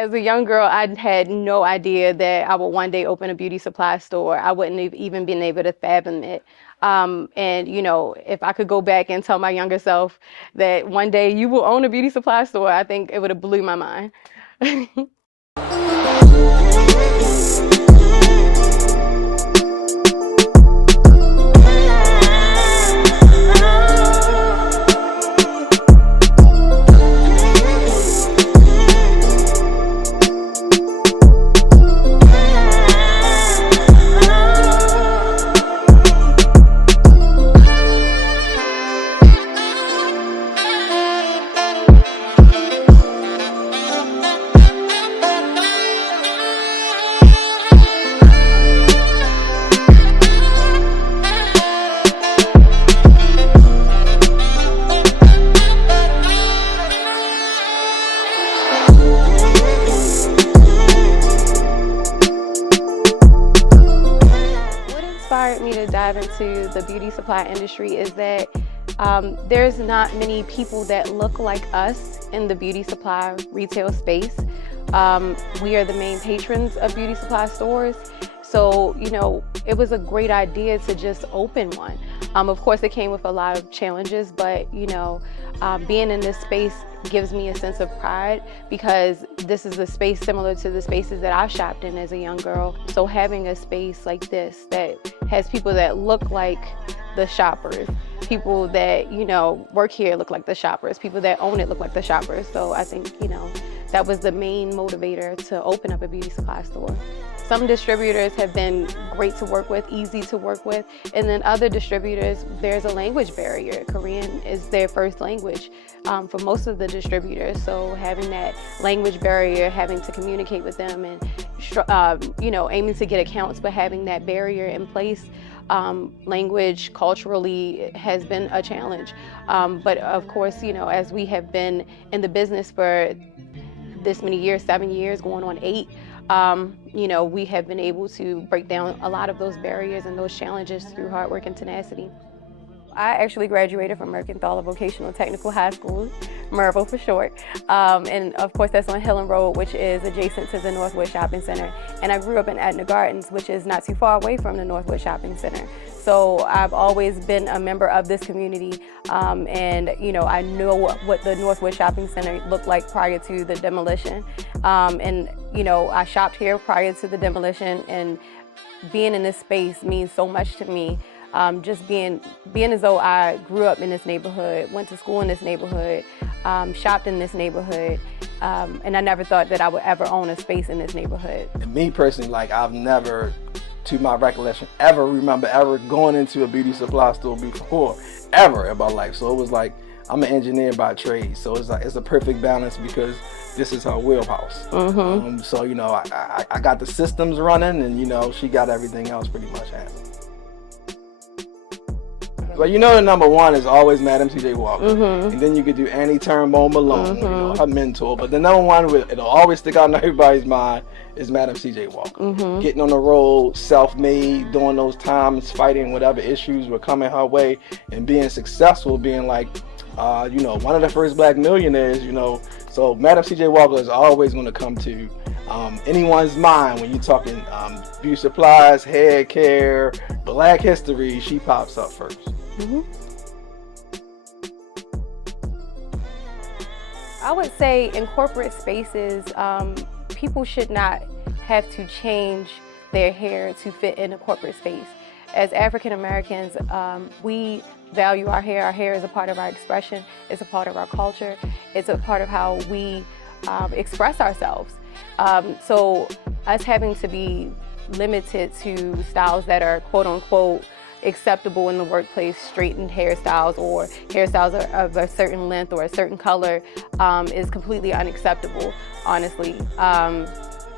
As a young girl, I had no idea that I would one day open a beauty supply store. I wouldn't have even been able to fathom it. And, you know, if I could go back and tell my younger self that one day you will own a beauty supply store, I think it would have blew my mind. Inspired me to dive into the beauty supply industry is that there's not many people that look like us in the beauty supply retail space. We are the main patrons of beauty supply stores, so you know it was a great idea to just open one. Of course, it came with a lot of challenges, but you know, being in this space gives me a sense of pride because this is a space similar to the spaces that I shopped in as a young girl. So having a space like this that has people that look like the shoppers, people that, you know, work here look like the shoppers, people that own it look like the shoppers. So I think, you know, that was the main motivator to open up a beauty supply store. Some distributors have been great to work with, easy to work with, and then other distributors, there's a language barrier. Korean is their first language for most of the distributors, so having that language barrier, having to communicate with them and you know, aiming to get accounts, but having that barrier in place, language culturally has been a challenge. But of course, you know, as we have been in the business for this many years, 7 years, going on 8, you know, we have been able to break down a lot of those barriers and those challenges through hard work and tenacity. I actually graduated from Mercantile Vocational Technical High School, MERVO for short, and of course that's on Hill Road, which is adjacent to the Northwood Shopping Center. And I grew up in Etna Gardens, which is not too far away from the Northwood Shopping Center. So I've always been a member of this community, and you know, I know what the Northwood Shopping Center looked like prior to the demolition. And you know, I shopped here prior to the demolition, and being in this space means so much to me. Just being as though I grew up in this neighborhood, went to school in this neighborhood, shopped in this neighborhood, and I never thought that I would ever own a space in this neighborhood. And me personally, like I've never, to my recollection, ever remember ever going into a beauty supply store before, ever in my life. So it was like, I'm an engineer by trade, so it's like it's a perfect balance because this is her wheelhouse. So you know, I got the systems running, and you know, she got everything else pretty much handled. But you know, the number one is always Madam C.J. Walker, and then you could do Annie Turnbull Malone, you know, her mentor. But the number one, it'll always stick out in everybody's mind, is Madam C.J. Walker. Getting on the road, self-made, during those times, fighting whatever issues were coming her way, and being successful, being like, you know, one of the first black millionaires, you know. So Madam C.J. Walker is always going to come to anyone's mind when you're talking beauty supplies, hair care, black history. She pops up first. I would say in corporate spaces, people should not have to change their hair to fit in a corporate space. As African Americans, we value our hair. Our hair is a part of our expression. It's a part of our culture. It's a part of how we express ourselves. So us having to be limited to styles that are quote unquote acceptable in the workplace, straightened hairstyles or hairstyles of a certain length or a certain color is completely unacceptable, honestly.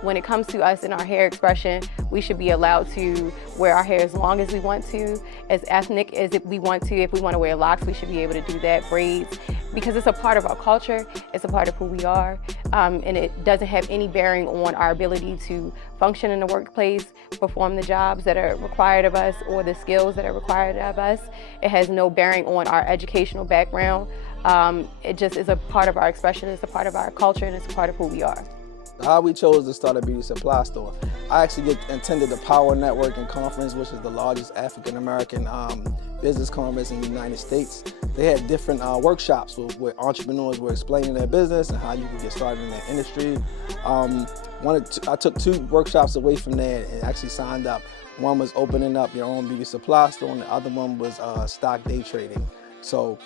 When it comes to us and our hair expression, we should be allowed to wear our hair as long as we want to, as ethnic as if we want to. If we want to wear locks, we should be able to do that, braids, because it's a part of our culture, it's a part of who we are, and it doesn't have any bearing on our ability to function in the workplace, perform the jobs that are required of us or the skills that are required of us. It has no bearing on our educational background. It just is a part of our expression, it's a part of our culture, and it's a part of who we are. How we chose to start a beauty supply store. I actually attended the Power Networking Conference, which is the largest African American business conference in the United States. They had different workshops where entrepreneurs were explaining their business and how you could get started in that industry. I took 2 workshops away from there and actually signed up. One was opening up your own beauty supply store, and the other one was stock day trading. So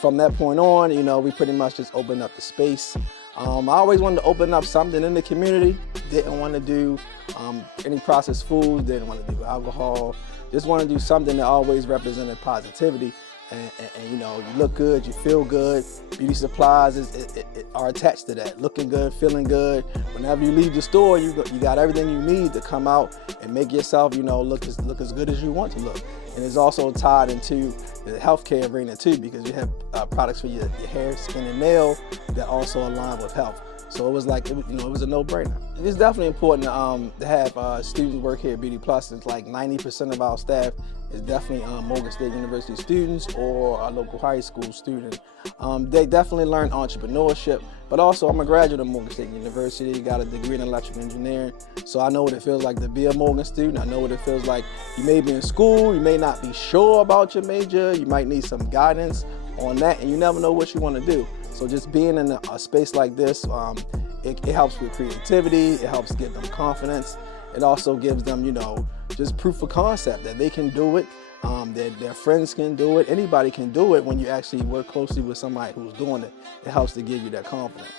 from that point on, we pretty much just opened up the space. I always wanted to open up something in the community. Didn't want to do any processed foods, didn't want to do alcohol. Just want to do something that always represented positivity. And you look good, you feel good. Beauty supplies are attached to that. Looking good, feeling good. Whenever you leave the store, you got everything you need to come out and make yourself, look as good as you want to look. And it's also tied into the healthcare arena too, because you have products for your hair, skin, and nail that also align with health. So it was like, it was a no-brainer. It's definitely important to have students work here at Beauty Plus. It's like 90% of our staff is definitely Morgan State University students or a local high school student. They definitely learn entrepreneurship, but also I'm a graduate of Morgan State University, got a degree in electrical engineering. So I know what it feels like to be a Morgan student. I know what it feels like. You may be in school, you may not be sure about your major, you might need some guidance on that, and you never know what you want to do. So just being in a space like this, it helps with creativity, it helps give them confidence. It also gives them, just proof of concept that they can do it, their friends can do it, anybody can do it when you actually work closely with somebody who's doing it. It helps to give you that confidence.